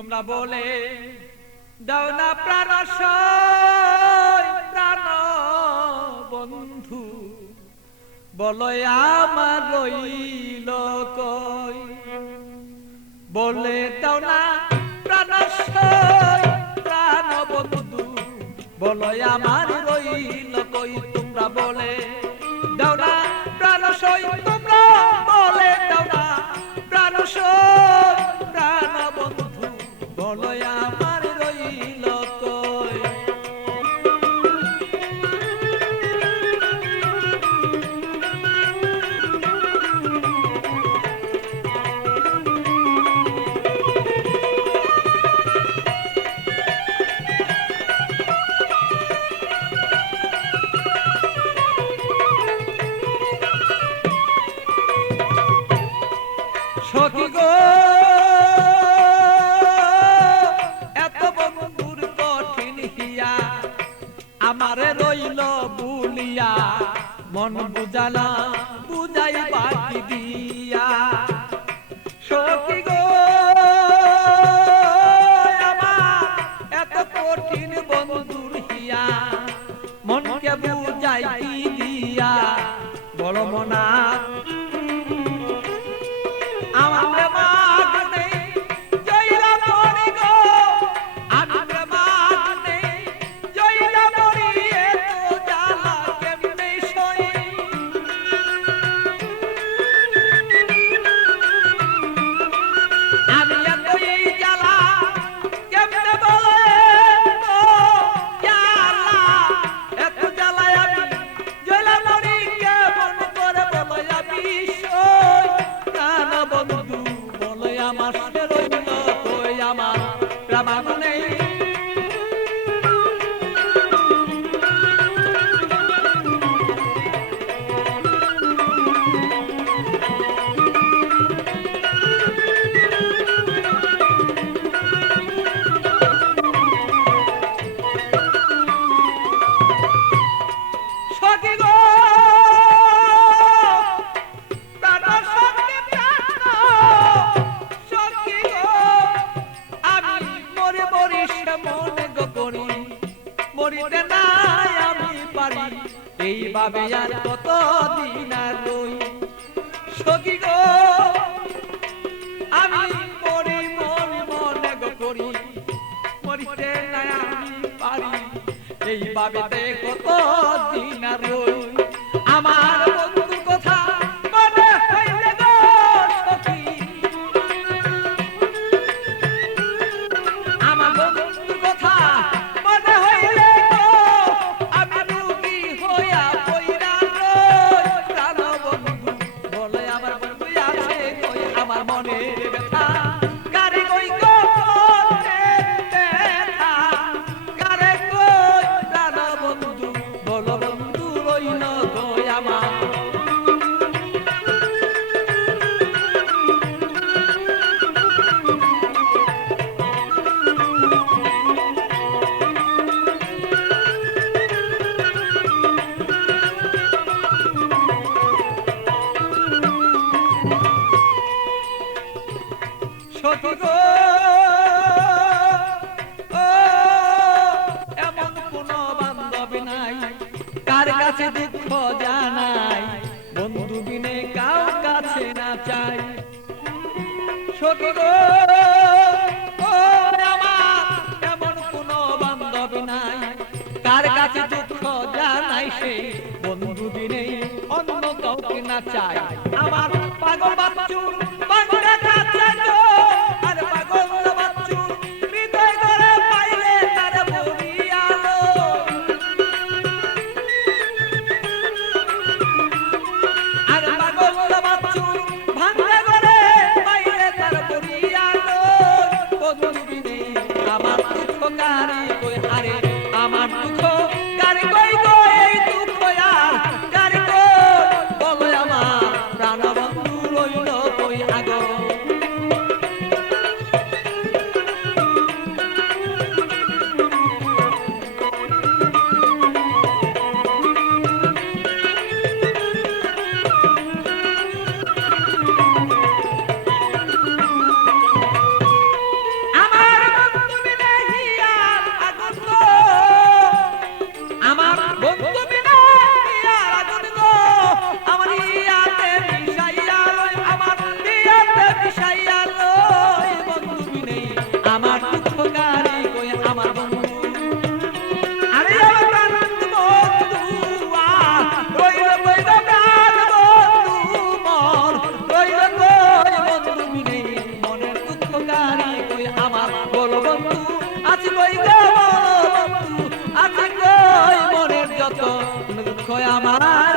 তোমরা বলে দাও না প্রাণ প্রাণ বন্ধু, বলো আমার রইল কই। বলে দাও না প্রাণ প্রাণ বন্ধু, বলো আমার রইল কই। তোমরা বলে দাও না প্রাণ তোমরা বলে দাও না প্রাণ প্রাণ বন্ধু, বলো আমার রইল কই। সখী গো এত বন্ধুর কঠিন হিয়া, আমারে রইল বুলিয়া মন বুঝালা বুঝাই বাকি দিয়া। সখী গো আমার এত কঠিন বন্ধুর হিয়া, মনকে বুঝাই কি দিয়া। বড় মনা এইভাবে আর কত দিন আর রই। সখী গো আমি মরি মরি মনে গো করি, মরিতে না আমি পারি। এইভাবে কত দিন আর রই। আমার বন্ধুর কথা মনে হইলে গো সখী, আমার বন্ধুর কথা মনে হইলে সখী গো এমন কোন বান্ধব নাই কার কাছে দুঃখ জানাই, বন্ধু বিনে কাউ কাছে না চাই। সখী গো আমার এমন কোন বান্ধব নাই কার কাছে দুঃখ জানাই, সে বন্ধু বিনে অন্য কাউকে না চাই। আমার পাগল বাচ্চু আমার দুঃখ গারে কই গো, এই দুঃখ আর গারে কই, বলো আমার প্রাণ বন্ধু রইল কই। গো বন্ধু, আছে কই মনের যত দুঃখ আমার